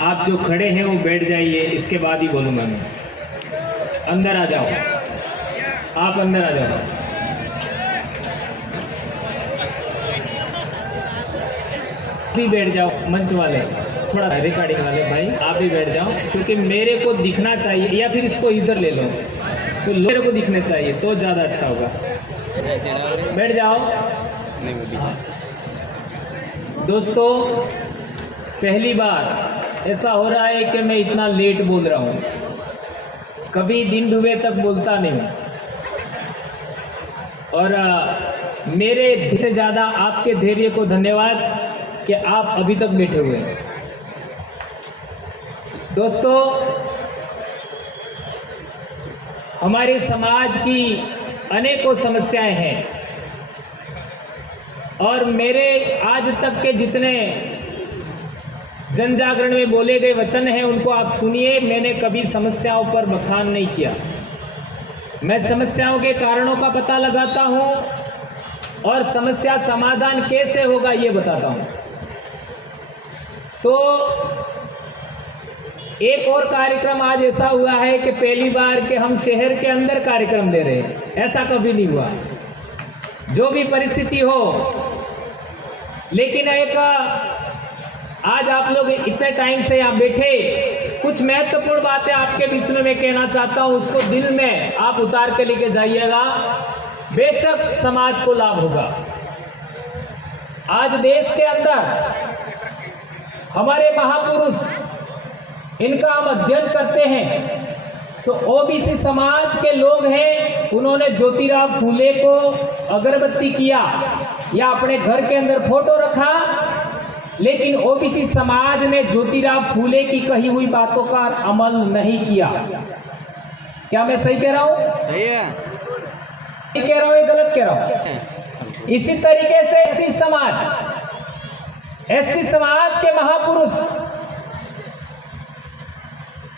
आप जो खड़े हैं वो बैठ जाइए, इसके बाद ही बोलूँगा मैं। अंदर आ जाओ, आप अंदर आ जाओ। भी बैठ जाओ, मंच वाले थोड़ा रिकॉर्डिंग वाले भाई आप भी बैठ जाओ, क्योंकि मेरे को दिखना चाहिए, या फिर इसको इधर ले लो तो मेरे को दिखना चाहिए तो ज़्यादा अच्छा होगा। बैठ जाओ। दोस्तों, पहली बार ऐसा हो रहा है कि मैं इतना लेट बोल रहा हूँ, कभी दिन डूबे तक बोलता नहीं। और मेरे से ज़्यादा आपके धैर्य को धन्यवाद कि आप अभी तक बैठे हुए हैं। दोस्तों, हमारे समाज की अनेकों समस्याएं हैं और मेरे आज तक के जितने जन जागरण में बोले गए वचन हैं उनको आप सुनिए। मैंने कभी समस्याओं पर बखान नहीं किया। मैं समस्याओं के कारणों का पता लगाता हूं और समस्या समाधान कैसे होगा ये बताता हूं। तो एक और कार्यक्रम आज ऐसा हुआ है कि पहली बार के हम शहर के अंदर कार्यक्रम दे रहे हैं, ऐसा कभी नहीं हुआ। जो भी परिस्थिति हो, लेकिन एक आज आप लोग इतने टाइम से यहाँ बैठे, कुछ महत्वपूर्ण बातें आपके बीच में मैं कहना चाहता हूँ, उसको दिल में आप उतार के लेके जाइएगा, बेशक समाज को लाभ होगा। आज देश के अंदर हमारे महापुरुष, इनका हम अध्ययन करते हैं तो ओबीसी समाज के लोग हैं, उन्होंने ज्योतिराव फूले को अगरबत्ती किया या अपने घर के अंदर फोटो रखा, लेकिन ओबीसी समाज ने ज्योतिराव फूले की कही हुई बातों का अमल नहीं किया। क्या मैं सही कह रहा हूं? सही है। सही कह रहा हूं या गलत कह रहा हूं? इसी तरीके से एससी समाज के महापुरुष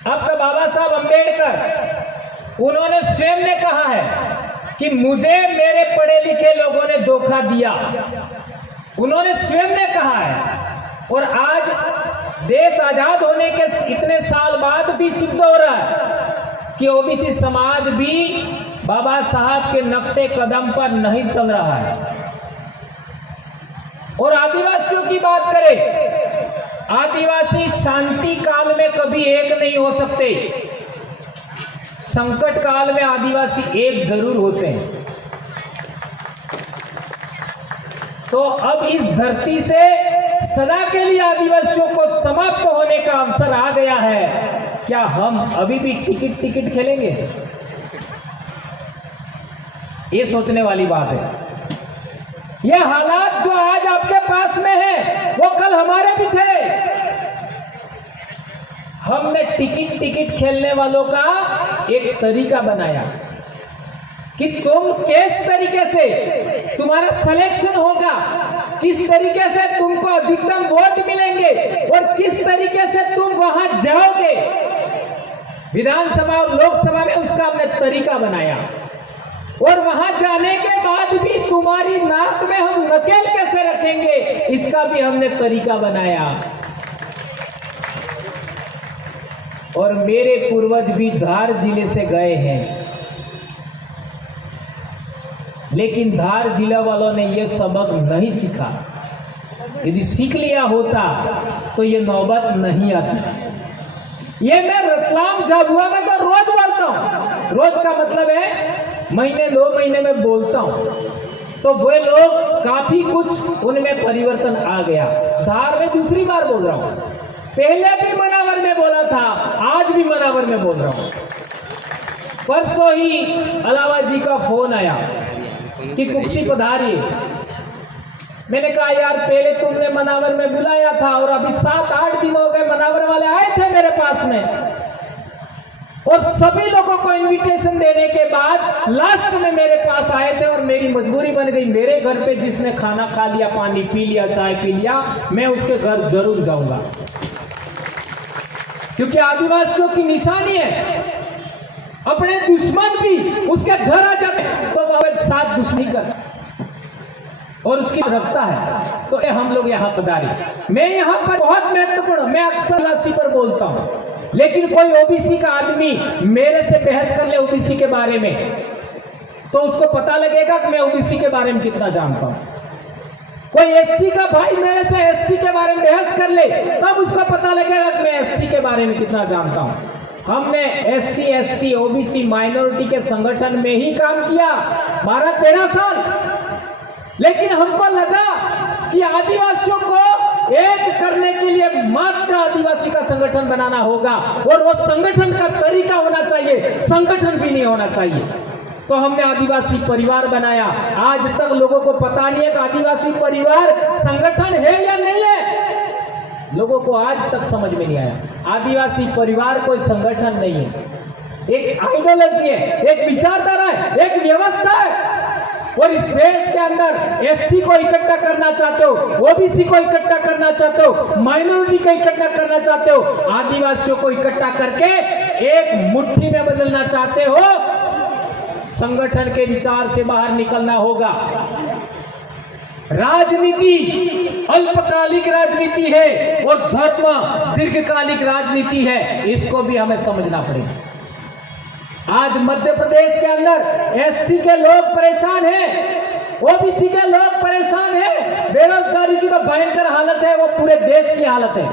आपका बाबा साहब अंबेडकर, उन्होंने स्वयं ने कहा है कि मुझे मेरे पढ़े लिखे लोगों ने धोखा दिया। उन्होंने स्वयं ने कहा है। और आज देश आजाद होने के इतने साल बाद भी सिद्ध हो रहा है कि ओबीसी समाज भी बाबा साहब के नक्शे कदम पर नहीं चल रहा है। और आदिवासियों की बात करें, आदिवासी शांति काल में कभी एक नहीं हो सकते, संकट काल में आदिवासी एक जरूर होते हैं। तो अब इस धरती से सदा के लिए आदिवासियों को समाप्त होने का अवसर आ गया है। क्या हम अभी भी टिकट खेलेंगे? ये सोचने वाली बात है। ये हालात जो आज आपके पास में है वो कल हमारे भी थे। हमने टिकट खेलने वालों का एक तरीका बनाया कि तुम किस तरीके से तुम्हारा सिलेक्शन होगा, किस तरीके से तुमको अधिकतम वोट मिलेंगे और किस तरीके से तुम वहां जाओगे विधानसभा और लोकसभा में, उसका हमने तरीका बनाया। और वहां जाने के बाद भी तुम्हारी नाक में हम नकेल कैसे रखेंगे, इसका भी हमने तरीका बनाया। और मेरे पूर्वज भी धार जिले से गए हैं, लेकिन धार जिला वालों ने यह सबक नहीं सीखा। यदि सीख लिया होता तो ये नौबत नहीं आती। ये मैं रतलाम झाबुआ में तो रोज बोलता हूँ, रोज का मतलब है महीने 2 महीने में बोलता हूँ, तो वे लोग काफी कुछ उनमें परिवर्तन आ गया। धार में दूसरी बार बोल रहा हूँ, पहले भी मनावर में बोला था, आज भी मनावर में बोल रहा हूँ। परसों ही अलावा जी का फोन आया कि कुक्सी पधारिए। मैंने कहा यार पहले तुमने मनावर में बुलाया था और अभी 7-8 दिन हो गए, मनावर वाले आए थे मेरे पास में और सभी लोगों को इनविटेशन देने के बाद लास्ट में मेरे पास आए थे और मेरी मजबूरी बन गई। मेरे घर पे जिसने खाना खा लिया, पानी पी लिया, चाय पी लिया, मैं उसके घर जरूर जाऊंगा, क्योंकि आदिवासियों की निशानी है। अपने दुश्मन भी उसके घर आ जाते तो वह साथ दुश्मनी कर। और उसकी रखता है, तो हम लोग यहाँ पधारे। मैं यहाँ पर बहुत महत्वपूर्ण, मैं अक्सर राशि पर बोलता हूँ, लेकिन कोई ओबीसी का आदमी मेरे से बहस कर ले ओबीसी के बारे में, तो उसको पता लगेगा कि मैं ओबीसी के बारे में कितना जानता हूँ। कोई एससी का भाई मेरे से एससी के बारे में बहस कर ले, तब उसको पता लगेगा कि मैं एससी के बारे में कितना जानता हूँ। हमने एससी, एसटी, ओबीसी, माइनॉरिटी के संगठन में ही काम किया 12-13 साल, लेकिन हमको लगा कि आदिवासियों को एक करने के लिए मात्र आदिवासी का संगठन बनाना होगा, और वो संगठन का तरीका होना चाहिए, संगठन भी नहीं होना चाहिए। तो हमने आदिवासी परिवार बनाया। आज तक लोगों को पता नहीं है कि आदिवासी परिवार संगठन है या नहीं है। लोगों को आज तक समझ में नहीं आया, आदिवासी परिवार कोई संगठन नहीं है, एक आइडियोलॉजी है, एक विचारधारा है, एक व्यवस्था है। और इस देश के अंदर एससी को इकट्ठा करना चाहते हो, ओबीसी को इकट्ठा करना चाहते हो, माइनॉरिटी को इकट्ठा करना चाहते हो, आदिवासियों को इकट्ठा करके एक मुट्ठी में बदलना चाहते हो, संगठन के विचार से बाहर निकलना होगा। राजनीति अल्पकालिक राजनीति है और धर्म दीर्घकालिक राजनीति है, इसको भी हमें समझना पड़ेगा। आज मध्य प्रदेश के अंदर एससी के लोग परेशान हैं, ओबीसी के लोग परेशान हैं, बेरोजगारी की तो भयंकर हालत है, वो पूरे देश की हालत है।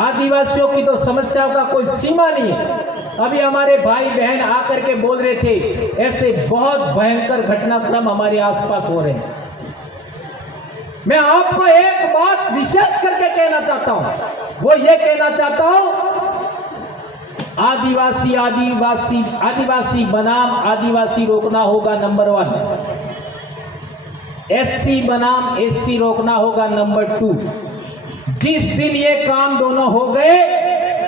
आदिवासियों की तो समस्याओं का कोई सीमा नहीं है। अभी हमारे भाई बहन आकर के बोल रहे थे, ऐसे बहुत भयंकर घटनाक्रम हमारे आसपास हो रहे हैं। मैं आपको एक बात विशेष करके कहना चाहता हूं, वो ये कहना चाहता हूं, आदिवासी आदिवासी आदिवासी बनाम आदिवासी रोकना होगा नंबर 1, एससी बनाम एससी रोकना होगा नंबर 2। जिस दिन ये काम दोनों हो गए,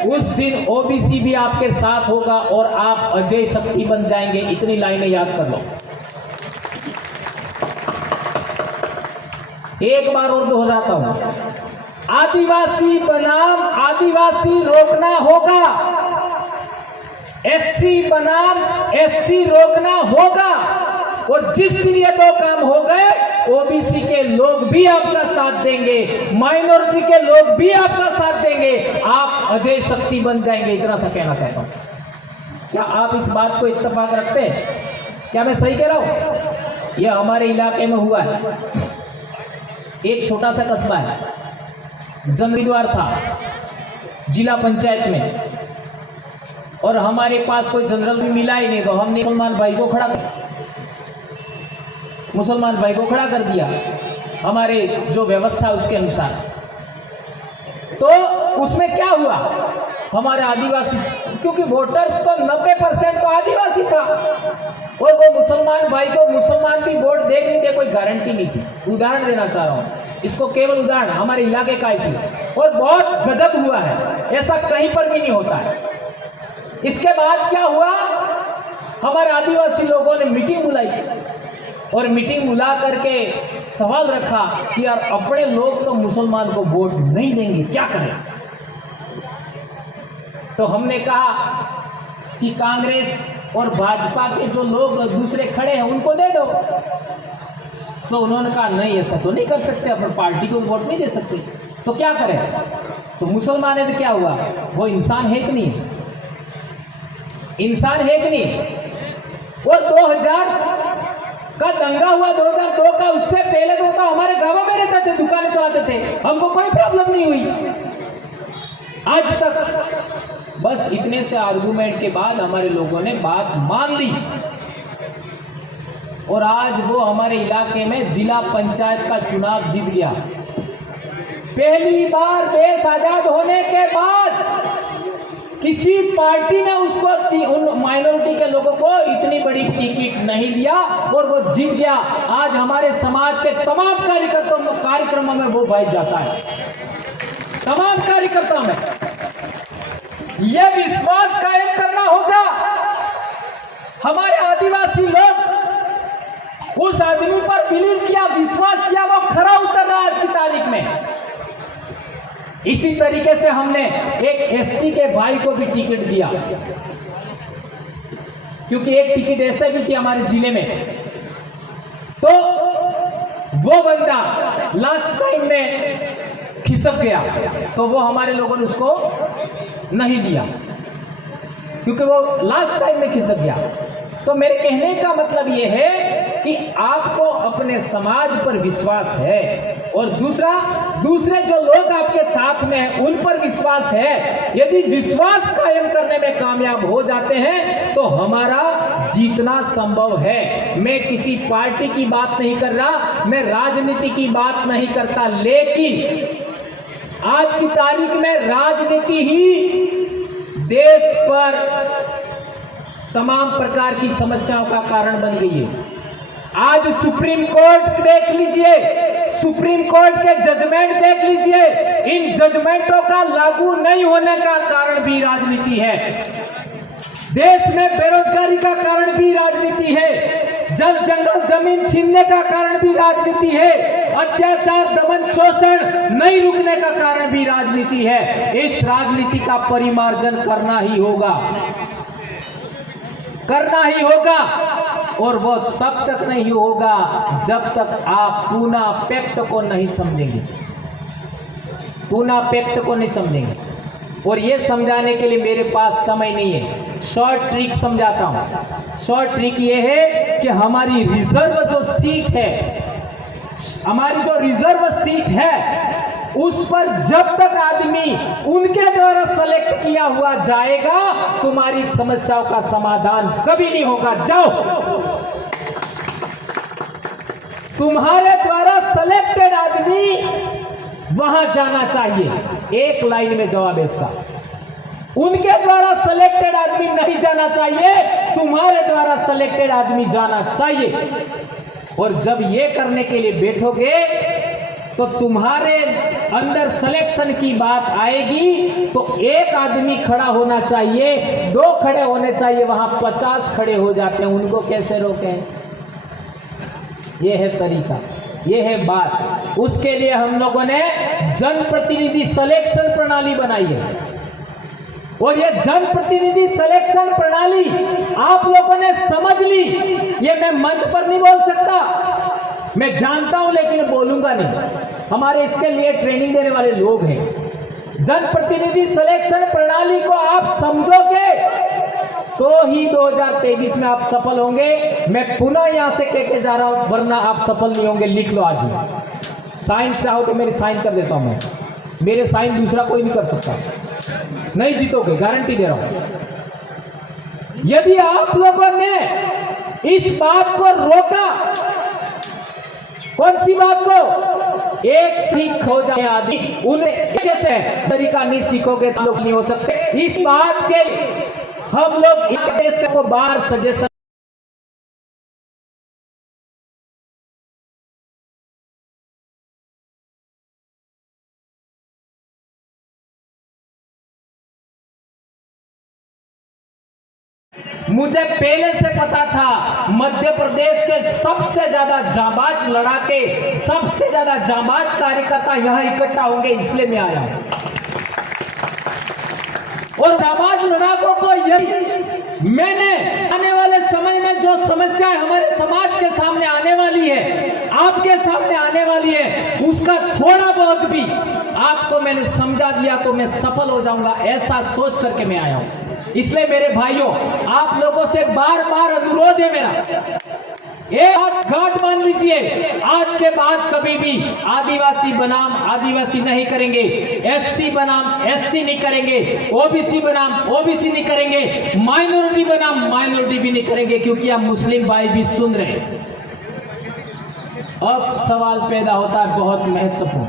उस दिन ओबीसी भी आपके साथ होगा और आप अजय शक्ति बन जाएंगे। इतनी लाइनें याद कर लो। एक बार और दोहराता हूं, आदिवासी बनाम आदिवासी रोकना होगा, एससी बनाम एससी रोकना होगा। और जिस दिन ये दो काम हो गए, ओबीसी के लोग भी आपका साथ देंगे, माइनॉरिटी के लोग भी आपका साथ देंगे, आप अजय शक्ति बन जाएंगे। इतना सा कहना चाहता हूं। क्या आप इस बात को इत्तेफाक रखते हैं? क्या मैं सही कह रहा हूं? यह हमारे इलाके में हुआ है। एक छोटा सा कस्बा है, जंगलीद्वार था, जिला पंचायत में, और हमारे पास कोई जनरल भी मिला ही नहीं, तो हमने मुसलमान भाई को खड़ा कर दिया हमारे जो व्यवस्था उसके अनुसार। तो उसमें क्या हुआ, हमारे आदिवासी, क्योंकि वोटर्स तो 90% तो आदिवासी था, और वो मुसलमान भाई को मुसलमान भी वोट दे नहीं दे कोई गारंटी नहीं थी। उदाहरण देना चाह रहा हूँ, इसको केवल उदाहरण हमारे इलाके का इसी, और बहुत गजब हुआ है, ऐसा कहीं पर भी नहीं होता है। इसके बाद क्या हुआ, हमारे आदिवासी लोगों ने मीटिंग बुलाई, और मीटिंग बुला करके सवाल रखा कि यार अपने लोग तो मुसलमान को वोट नहीं देंगे, क्या करें। तो हमने कहा कि कांग्रेस और भाजपा के जो लोग दूसरे खड़े हैं उनको दे दो। तो उन्होंने कहा नहीं, ऐसा तो नहीं कर सकते, अपनी पार्टी को वोट नहीं दे सकते, तो क्या करें। तो मुसलमान है तो क्या हुआ, वो इंसान है कि नहीं, इंसान है कि नहीं। और 2000 का दंगा हुआ, 2002 का, उससे पहले तो हमारे गांवों में रहते थे, दुकानें चलाते थे, हमको कोई प्रॉब्लम नहीं हुई आज तक। बस इतने से आर्गुमेंट के बाद हमारे लोगों ने बात मान ली, और आज वो हमारे इलाके में जिला पंचायत का चुनाव जीत गया। पहली बार देश आजाद होने के बाद किसी पार्टी ने उसको, उन माइनॉरिटी के लोगों को इतनी बड़ी टिकट नहीं दिया, और वो जीत गया। आज हमारे समाज के तमाम कार्यक्रमों में वो भाई जाता है, तमाम कार्यकर्ताओं में। यह विश्वास कायम करना होगा। हमारे आदिवासी लोग उस आदमी पर बिलीव किया, विश्वास किया, वो खरा उतर रहा आज की तारीख में। इसी तरीके से हमने एक एससी के भाई को भी टिकट दिया, क्योंकि एक टिकट ऐसे भी थी हमारे जिले में। तो वो बंदा लास्ट टाइम में खिसक गया तो वो हमारे लोगों ने उसको नहीं दिया, क्योंकि वो लास्ट टाइम में खिसक गया। तो मेरे कहने का मतलब ये है कि आपको अपने समाज पर विश्वास है, और दूसरे जो लोग आपके साथ में हैं उन पर विश्वास है। यदि विश्वास कायम करने में कामयाब हो जाते हैं तो हमारा जीतना संभव है। मैं किसी पार्टी की बात नहीं कर रहा, मैं राजनीति की बात नहीं करता, लेकिन आज की तारीख में राजनीति ही देश पर तमाम प्रकार की समस्याओं का कारण बन गई है। आज सुप्रीम कोर्ट देख लीजिए, सुप्रीम कोर्ट के जजमेंट देख लीजिए, इन जजमेंटों का लागू नहीं होने का कारण भी राजनीति है। देश में बेरोजगारी का कारण भी राजनीति है, जल जंगल जमीन छीनने का कारण भी राजनीति है, अत्याचार दमन शोषण नहीं रुकने का कारण भी राजनीति है। इस राजनीति का परिमार्जन करना ही होगा, करना ही होगा, और वो तब तक नहीं होगा जब तक आप पूना पैक्ट को नहीं समझेंगे, पूना पैक्ट को नहीं समझेंगे। और ये समझाने के लिए मेरे पास समय नहीं है, शॉर्ट ट्रिक समझाता हूं। शॉर्ट ट्रिक ये है कि हमारी रिजर्व जो सीट है, हमारी जो रिजर्व सीट है, उस पर जब तक आदमी उनके द्वारा सेलेक्ट किया हुआ जाएगा तुम्हारी समस्याओं का समाधान कभी नहीं होगा। जाओ, तुम्हारे द्वारा सेलेक्टेड आदमी वहां जाना चाहिए। एक लाइन में जवाब है इसका, उनके द्वारा सेलेक्टेड आदमी नहीं जाना चाहिए, तुम्हारे द्वारा सेलेक्टेड आदमी जाना चाहिए। और जब ये करने के लिए बैठोगे तो तुम्हारे अंदर सिलेक्शन की बात आएगी तो एक आदमी खड़ा होना चाहिए, दो खड़े होने चाहिए, वहां 50 खड़े हो जाते हैं, उनको कैसे रोकें? यह है तरीका, यह है बात। उसके लिए हम लोगों ने जनप्रतिनिधि सिलेक्शन प्रणाली बनाई है, और यह जनप्रतिनिधि सिलेक्शन प्रणाली आप लोगों ने समझ ली। ये मैं मंच पर नहीं बोल सकता, मैं जानता हूं लेकिन बोलूंगा नहीं। हमारे इसके लिए ट्रेनिंग देने वाले लोग हैं। जनप्रतिनिधि सिलेक्शन प्रणाली को आप समझोगे तो ही 2023 में आप सफल होंगे। मैं पुनः यहां से कह के जा रहा हूं, वरना आप सफल नहीं होंगे। लिख लो आज ही, साइन चाहो तो मेरी साइन कर देता हूं मैं, मेरे साइन दूसरा कोई नहीं कर सकता। नहीं जीतोगे, गारंटी दे रहा हूं। यदि आप लोगों ने इस बात को रोका, कौन सी बात को? एक सीख हो जाए आदमी, उन्हें कैसे तरीका नहीं सीखोगे तो लोग नहीं हो सकते। इस बात के हम लोग इस देश को बार सजेशन मुझे पहले से पता था मध्य प्रदेश के सबसे ज्यादा जांबाज लड़ाके, सबसे ज्यादा जांबाज कार्यकर्ता यहां इकट्ठा होंगे, इसलिए मैं आया। और जांबाज लड़ाकों को यही मैंने आने वाले समय में जो समस्याएं हमारे समाज के सामने आने वाली है, आपके सामने आने वाली है, उसका थोड़ा बहुत भी आपको मैंने समझा दिया तो मैं सफल हो जाऊंगा, ऐसा सोच करके मैं आया हूं। इसलिए मेरे भाइयों, आप लोगों से बार बार अनुरोध है मेरा, एक बात गांठ बांध लीजिए, आज के बाद कभी भी आदिवासी बनाम आदिवासी नहीं करेंगे, एससी बनाम एससी नहीं करेंगे, ओबीसी बनाम ओबीसी नहीं करेंगे, माइनॉरिटी बनाम माइनॉरिटी भी नहीं करेंगे, क्योंकि हम मुस्लिम भाई भी सुन रहे हैं। अब सवाल पैदा होता है बहुत महत्वपूर्ण,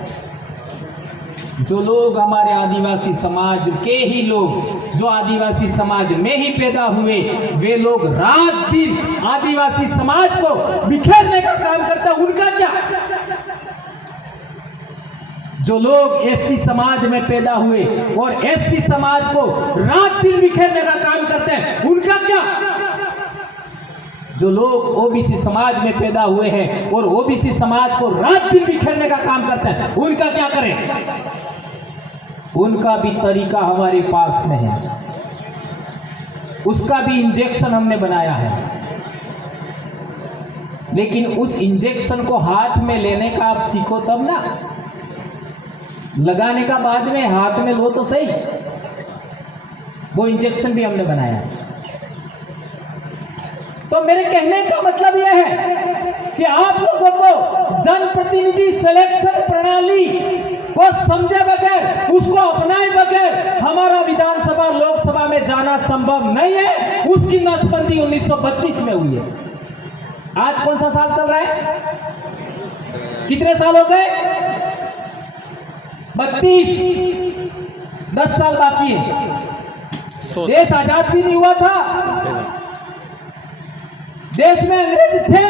जो लोग हमारे आदिवासी समाज के ही लोग, जो आदिवासी समाज में ही पैदा हुए, वे लोग रात दिन आदिवासी समाज को बिखेरने का काम करते हैं, उनका क्या? जो लोग एससी समाज में पैदा हुए और एससी समाज को रात दिन बिखेरने का काम करते हैं, उनका क्या? जो लोग ओबीसी समाज में पैदा हुए हैं और ओबीसी समाज को रात दिन बिखेरने का काम करते हैं, उनका क्या करें? उनका भी तरीका हमारे पास में है, उसका भी इंजेक्शन हमने बनाया है। लेकिन उस इंजेक्शन को हाथ में लेने का आप सीखो तब ना, लगाने का बाद में हाथ में लो तो सही। वो इंजेक्शन भी हमने बनाया है। तो मेरे कहने का मतलब यह है कि आप लोगों को जनप्रतिनिधि सिलेक्शन प्रणाली को समझे बगैर, उसको अपनाए बगैर हमारा विधानसभा लोकसभा में जाना संभव नहीं है। उसकी नसबंदी 1932 में हुई है। आज कौन सा साल चल रहा है? कितने साल हो गए? 32। 10 साल बाकी है। देश आजाद भी नहीं हुआ था, देश में अंग्रेज थे,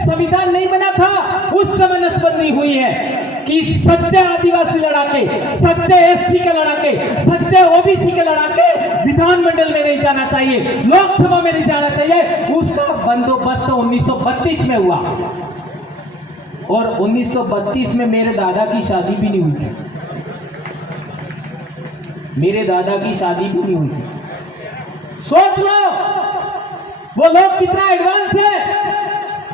संविधान नहीं बना था। उस समय नसबंदी हुई है कि सच्चे आदिवासी लड़ाके, सच्चे एससी के लड़ाके, सच्चे ओबीसी के लड़ाके विधानमंडल में नहीं जाना चाहिए, लोकसभा में नहीं जाना चाहिए। उसका बंदोबस्त 1932 में हुआ। और 1932 में मेरे दादा की शादी भी नहीं हुई थी। मेरे दादा की शादी भी नहीं हुई थी। सोच लो वो लोग कितना एडवांस है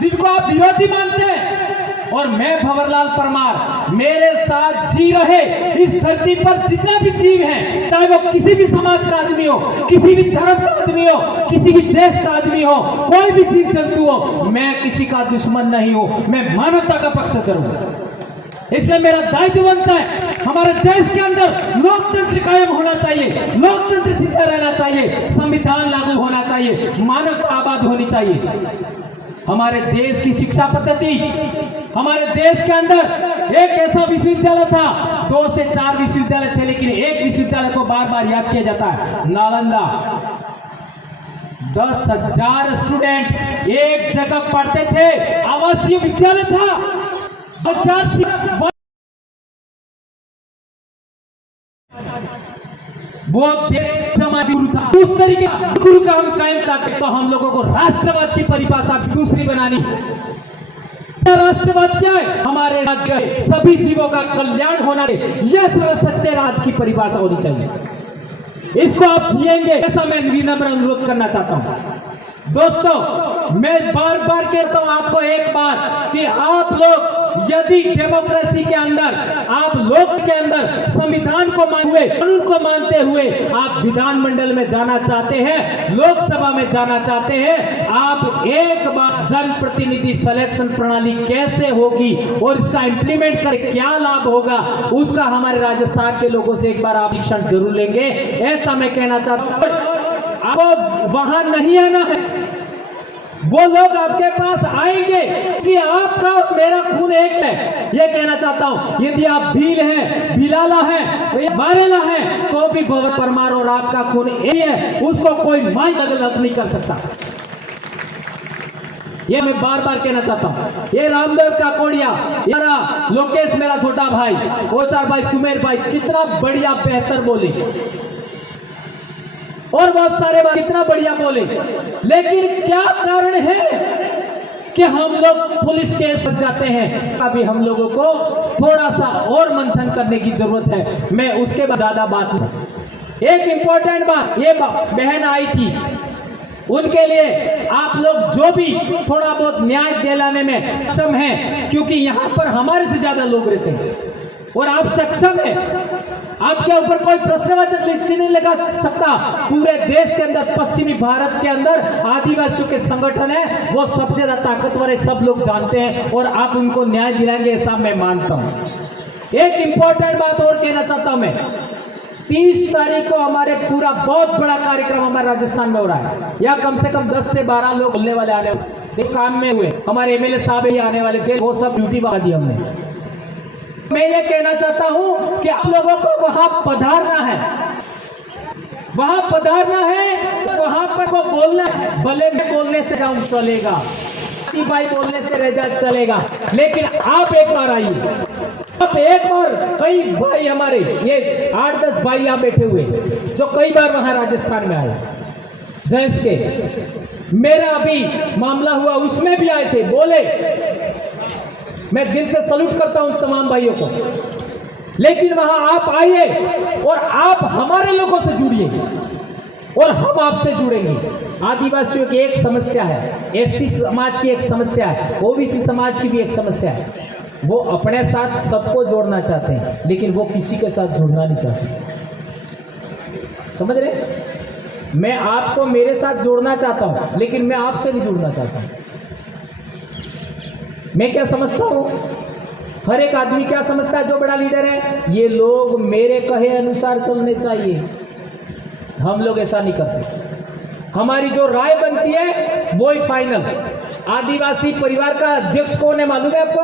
जिनको आप विरोधी मानते हैं। और मैं भंवरलाल परमार, मेरे साथ जी रहे इस धरती पर जितने भी जीव हैं, चाहे वो किसी भी समाज का आदमी हो, किसी भी धर्म का आदमी हो, किसी भी देश का आदमी हो, कोई भी जीव जंतु हो, मैं किसी का दुश्मन नहीं हूं। मैं मानवता का पक्ष करूंगा। इसलिए मेरा दायित्व बनता है, हमारे देश के अंदर लोकतंत्र कायम होना चाहिए, लोकतंत्र जिंदा रहना चाहिए, संविधान लागू होना चाहिए, मानवता आबाद होनी चाहिए। हमारे देश की शिक्षा पद्धति, हमारे देश के अंदर एक ऐसा विश्वविद्यालय था, 2 से 4 विश्वविद्यालय थे, लेकिन एक विश्वविद्यालय को बार बार याद किया जाता है, नालंदा। 10,000 स्टूडेंट एक जगह पढ़ते थे, आवासीय विद्यालय था। वो उस तरीके गुरु का हम कायम चाहते, तो हम लोगों को राष्ट्रवाद की परिभाषा दूसरी बनानी। राष्ट्रवाद क्या है? हमारे राज्य सभी जीवों का कल्याण होना चाहिए, यह सच्चे राज की परिभाषा होनी चाहिए। इसको आप जिएंगे, ऐसा मैं विनम्र अनुरोध करना चाहता हूं। दोस्तों, मैं बार बार कहता हूं आपको एक बात कि आप लोग यदि डेमोक्रेसी के अंदर, आप लोक के अंदर संविधान को मानते हुए, कानून को मानते हुए आप विधानमंडल में जाना चाहते हैं, लोकसभा में जाना चाहते हैं, आप एक बार जनप्रतिनिधि सिलेक्शन प्रणाली कैसे होगी और इसका इंप्लीमेंट कर क्या लाभ होगा, उसका हमारे राजस्थान के लोगों से एक बार आप शिक्षण जरूर लेंगे, ऐसा मैं कहना चाहता हूं। आपको वहां नहीं आना है, वो लोग आपके पास आएंगे कि आपका और मेरा खून एक है। ये कहना चाहता हूं, यदि आप भील हैं, भिलाला है, बारेला है, तो भी भंवर परमार और आपका खून एक है, उसको कोई माई अलग नहीं कर सकता। ये मैं बार बार कहना चाहता हूं। ये रामदेव काकोड़िया, यारा लोकेश मेरा छोटा भाई, कोचार भाई, सुमेर भाई कितना बढ़िया बेहतर बोले, और बहुत सारे बात कितना बढ़िया बोले, लेकिन क्या कारण है कि हम लोग पुलिस केस सज जाते हैं? अभी हम लोगों को थोड़ा सा और मंथन करने की जरूरत है। मैं उसके बाद ज्यादा बात नहीं। एक इंपॉर्टेंट बात, ये बहन आई थी, उनके लिए आप लोग जो भी थोड़ा बहुत न्याय दिलाने में सक्षम हैं, क्योंकि यहाँ पर हमारे से ज्यादा लोग रहते हैं और आप सक्षम हैं, आपके ऊपर कोई प्रश्नवाचक नहीं लगा सकता। पूरे देश के अंदर, पश्चिमी भारत के अंदर आदिवासियों के संगठन है, वो सबसे ज्यादा ताकतवर है, सब लोग जानते हैं, और आप उनको न्याय दिलाएंगे ऐसा मैं मानता हूं। एक इंपॉर्टेंट बात और कहना चाहता हूं मैं, 30 तारीख को हमारे पूरा बहुत बड़ा कार्यक्रम हमारे राजस्थान में हो रहा है। या कम से कम 10 से 12 लोग बोलने वाले आने वाले, काम में हुए हमारे एमएलए साहब ही आने वाले थे, वो सब ड्यूटी बढ़ा दी हमने। मैं ये कहना चाहता हूं कि आप लोगों को वहां पधारना है, वहां पधारना है, वहां पर को बोलना है। भले मैं बोलने से जाऊं चलेगा, भाई बोलने से रह जा चलेगा, लेकिन आप एक बार आइए। अब एक बार, कई भाई हमारे ये 8-10 भाई यहाँ बैठे हुए जो कई बार वहां राजस्थान में आए, जैस के मेरा अभी मामला हुआ उसमें भी आए थे, बोले। मैं दिल से सल्यूट करता हूं तमाम भाइयों को, लेकिन वहां आप आइए और आप हमारे लोगों से जुड़िए और हम आपसे जुड़ेंगे। आदिवासियों की एक समस्या है, एससी समाज की एक समस्या है, ओबीसी समाज की भी एक समस्या है। वो अपने साथ सबको जोड़ना चाहते हैं, लेकिन वो किसी के साथ जुड़ना नहीं चाहते। समझ रहे? मैं आपको मेरे साथ जोड़ना चाहता हूं, लेकिन मैं आपसे नहीं जुड़ना चाहता हूं। मैं क्या समझता हूं? हर एक आदमी क्या समझता है जो बड़ा लीडर है? ये लोग मेरे कहे अनुसार चलने चाहिए। हम लोग ऐसा नहीं करते। हमारी जो राय बनती है वो ही फाइनल। आदिवासी परिवार का अध्यक्ष कौन है मालूम है आपको?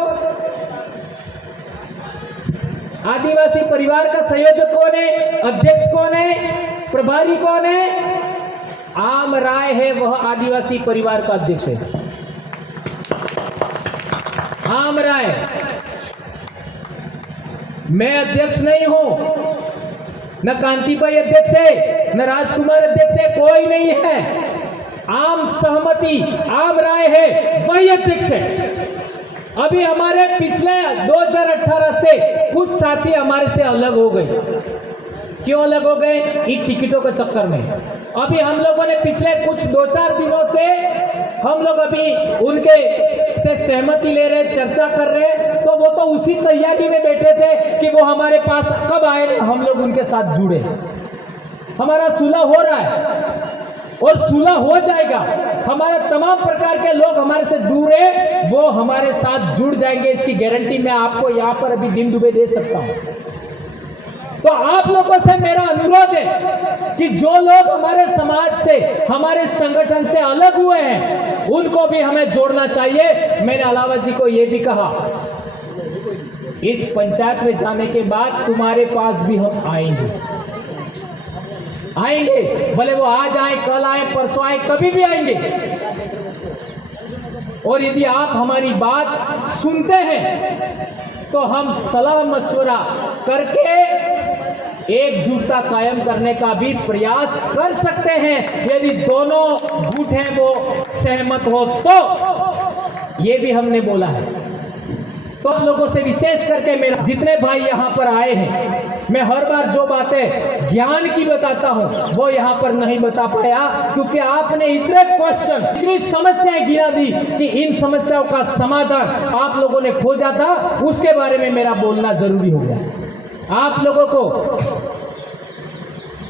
आदिवासी परिवार का संयोजक कौन है? अध्यक्ष कौन है? प्रभारी कौन है? आम राय है, वह आदिवासी परिवार का अध्यक्ष है। आम राय। मैं अध्यक्ष नहीं हूं, न कांतिभाई अध्यक्ष है, न राजकुमार अध्यक्ष है, कोई नहीं है। आम सहमति, आम राय है, वही अध्यक्ष है। अभी हमारे पिछले 2018 से कुछ साथी हमारे से अलग हो गए। क्यों अलग हो गए? इन टिकटों के चक्कर में। अभी हम लोगों ने पिछले कुछ 2-4 दिनों से हम लोग अभी उनके से सहमति ले रहे, चर्चा कर रहे, तो वो तो उसी तैयारी में बैठे थे कि वो हमारे पास कब आए, हम लोग उनके साथ जुड़े। हमारा सुलह हो रहा है और सुलह हो जाएगा। हमारे तमाम प्रकार के लोग हमारे से दूर है, वो हमारे साथ जुड़ जाएंगे, इसकी गारंटी मैं आपको यहाँ पर अभी दिन डूबे दे सकता हूँ। तो आप लोगों से मेरा अनुरोध है कि जो लोग हमारे समाज से, हमारे संगठन से अलग हुए हैं, उनको भी हमें जोड़ना चाहिए। मैंने अलावा जी को यह भी कहा, इस पंचायत में जाने के बाद तुम्हारे पास भी हम आएंगे, भले वो आज आए, कल आए, परसों आए, कभी भी आएंगे। और यदि आप हमारी बात सुनते हैं तो हम सलाह मशवरा करके एकजुटता कायम करने का भी प्रयास कर सकते हैं, यदि दोनों गुट हैं वो सहमत हो तो। ये भी हमने बोला है। तो आप लोगों से विशेष करके मेरा जितने भाई यहाँ पर आए हैं, मैं हर बार जो बातें ज्ञान की बताता हूँ वो यहाँ पर नहीं बता पाया, क्योंकि आपने इतने क्वेश्चन, इतनी समस्याएं गिरा दी कि इन समस्याओं का समाधान आप लोगों ने खोजा था, उसके बारे में मेरा बोलना जरूरी हो गया। आप लोगों को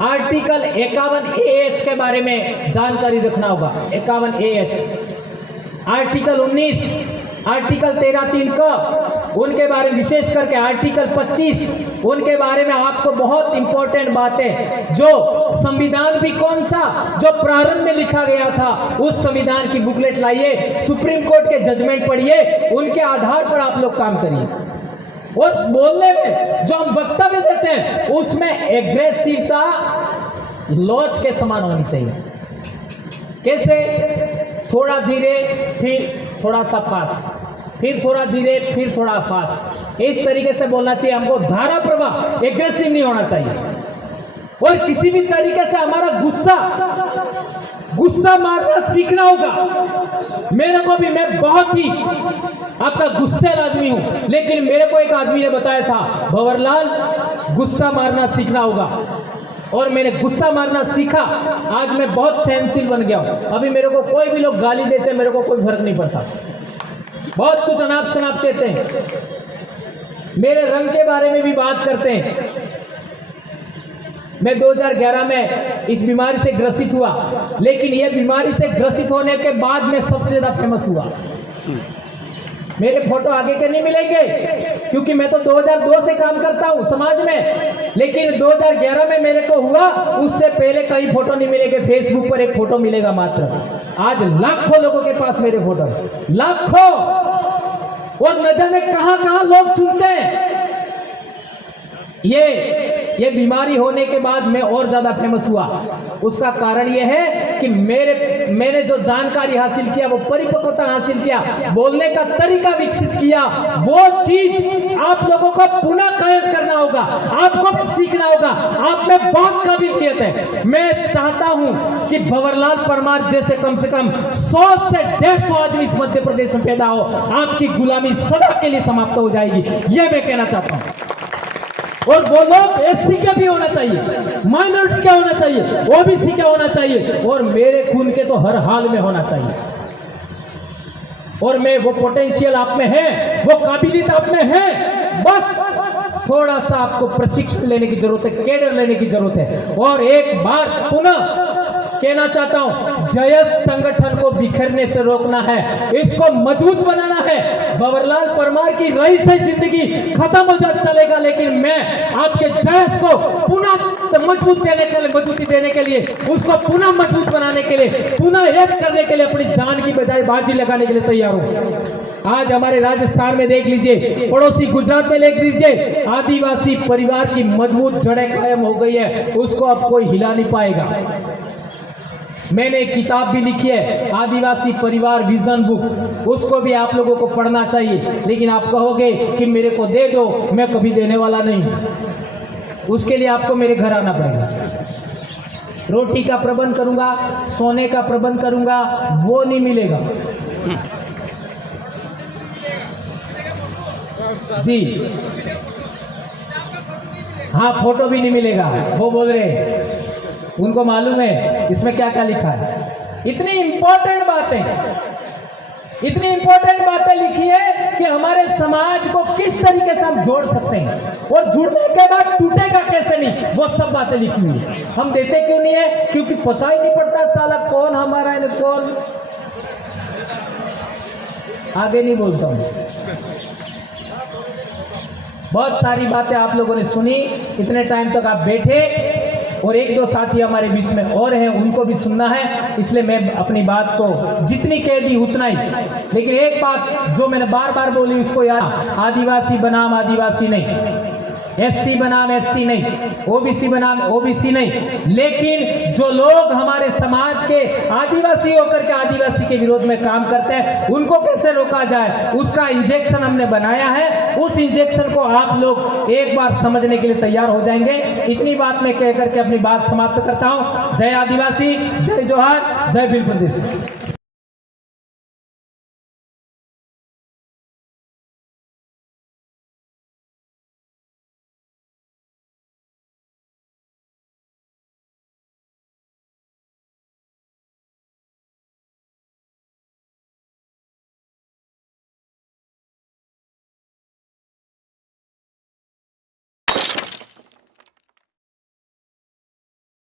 आर्टिकल 51AH के बारे में जानकारी रखना होगा। 51AH, आर्टिकल 19, आर्टिकल 13(3) का, उनके बारे में विशेष करके आर्टिकल 25, उनके बारे में आपको बहुत इंपॉर्टेंट बातें, जो संविधान भी कौन सा जो प्रारंभ में लिखा गया था, उस संविधान की बुकलेट लाइए, सुप्रीम कोर्ट के जजमेंट पढ़िए, उनके आधार पर आप लोग काम करिए। और बोलने में जो हम वक्तव्य देते हैं उसमें एग्रेसिवता लॉज के समान होनी चाहिए। कैसे? थोड़ा धीरे, फिर थोड़ा सा फास्ट, फिर थोड़ा धीरे, फिर थोड़ा फास्ट, इस तरीके से बोलना चाहिए। हमको धारा प्रवाह, एग्रेसिव नहीं होना चाहिए। और किसी भी तरीके से हमारा गुस्सा मारना सीखना होगा। मेरे को भी, मैं बहुत ही आपका गुस्सेल आदमी हूं, लेकिन मेरे को एक आदमी ने बताया था, भंवरलाल गुस्सा मारना सीखना होगा। और मैंने गुस्सा मारना सीखा, आज मैं बहुत सहनशील बन गया हूं। अभी मेरे को कोई भी लोग गाली देते, मेरे को कोई फर्क नहीं पड़ता। बहुत कुछ अनाप शनाप कहते हैं, मेरे रंग के बारे में भी बात करते हैं। मैं 2011 में इस बीमारी से ग्रसित हुआ, लेकिन यह बीमारी से ग्रसित होने के बाद मैं सबसे ज्यादा फेमस हुआ। मेरे फोटो आगे के नहीं मिलेंगे, क्योंकि मैं तो 2002 से काम करता हूं समाज में, लेकिन 2011 में मेरे को हुआ, उससे पहले कई फोटो नहीं मिलेंगे। फेसबुक पर एक फोटो मिलेगा मात्र। आज लाखों लोगों के पास मेरे फोटो, लाखों, और न जाने कहां लोग सुनते हैं। ये बीमारी होने के बाद मैं और ज्यादा फेमस हुआ। उसका कारण यह है कि मैंने जो जानकारी हासिल किया, वो परिपक्वता हासिल किया, बोलने का तरीका विकसित किया, वो चीज आप लोगों को पुनः कायम करना होगा, आपको भी सीखना होगा। आप में बहुत काबिलियत है। मैं चाहता हूं कि भंवरलाल परमार जैसे कम से कम 100 से 150 आदमी इस मध्य प्रदेश में पैदा हो, आपकी गुलामी सदा के लिए समाप्त हो जाएगी, यह मैं कहना चाहता हूं। और वो लोग एससी के भी होना चाहिए, माइनॉरिटी का होना चाहिए, ओबीसी का होना चाहिए, और मेरे खून के तो हर हाल में होना चाहिए। और मैं वो पोटेंशियल आप में है, वो काबिलियत आप में है, बस थोड़ा सा आपको प्रशिक्षण लेने की जरूरत है, केडर लेने की जरूरत है। और एक बार पुनः कहना चाहता हूं, जयस संगठन को बिखरने से रोकना है, इसको मजबूत बनाना है। भंवरलाल परमार की रही से जिंदगी खत्म हो जा चलेगा, लेकिन मैं आपके जयस को पुनः मजबूत देने के लिए, मजबूती देने के लिए, उसको पुनः मजबूत बनाने के लिए, पुनः एक करने के लिए अपनी जान की बजाय बाजी लगाने के लिए तैयार हूं। आज हमारे राजस्थान में देख लीजिए, पड़ोसी गुजरात में देख लीजिए, आदिवासी परिवार की मजबूत जड़ें कायम हो गई है, उसको अब कोई हिला नहीं पाएगा। मैंने एक किताब भी लिखी है, आदिवासी परिवार विजन बुक, उसको भी आप लोगों को पढ़ना चाहिए। लेकिन आप कहोगे कि मेरे को दे दो, मैं कभी देने वाला नहीं, उसके लिए आपको मेरे घर आना पड़ेगा। रोटी का प्रबंध करूंगा, सोने का प्रबंध करूंगा, वो नहीं मिलेगा जी। हाँ, फोटो भी नहीं मिलेगा, वो बोल रहे हैं, उनको मालूम है इसमें क्या क्या लिखा है। इतनी इंपॉर्टेंट बातें लिखी है कि हमारे समाज को किस तरीके से हम जोड़ सकते हैं, और जुड़ने के बाद टूटेगा कैसे नहीं, वो सब बातें लिखी हुई है। हम देते क्यों नहीं है? क्योंकि पता ही नहीं पड़ता साला कौन हमारा है, कौन। आगे नहीं बोलता हूं। बहुत सारी बातें आप लोगों ने सुनी, इतने टाइम तक आप बैठे, और एक दो साथी हमारे बीच में और हैं, उनको भी सुनना है, इसलिए मैं अपनी बात को जितनी कह दी उतना ही। लेकिन एक बात जो मैंने बार बार बोली उसको याद, आदिवासी बनाम आदिवासी नहीं, एससी बनाम एससी नहीं, ओबीसी बनाम ओबीसी नहीं, लेकिन जो लोग हमारे समाज के आदिवासी होकर के आदिवासी के विरोध में काम करते हैं, उनको कैसे रोका जाए, उसका इंजेक्शन हमने बनाया है। उस इंजेक्शन को आप लोग एक बार समझने के लिए तैयार हो जाएंगे। इतनी बात मैं कह करके अपनी बात समाप्त करता हूं। जय आदिवासी, जय जोहार, जय भील प्रदेश।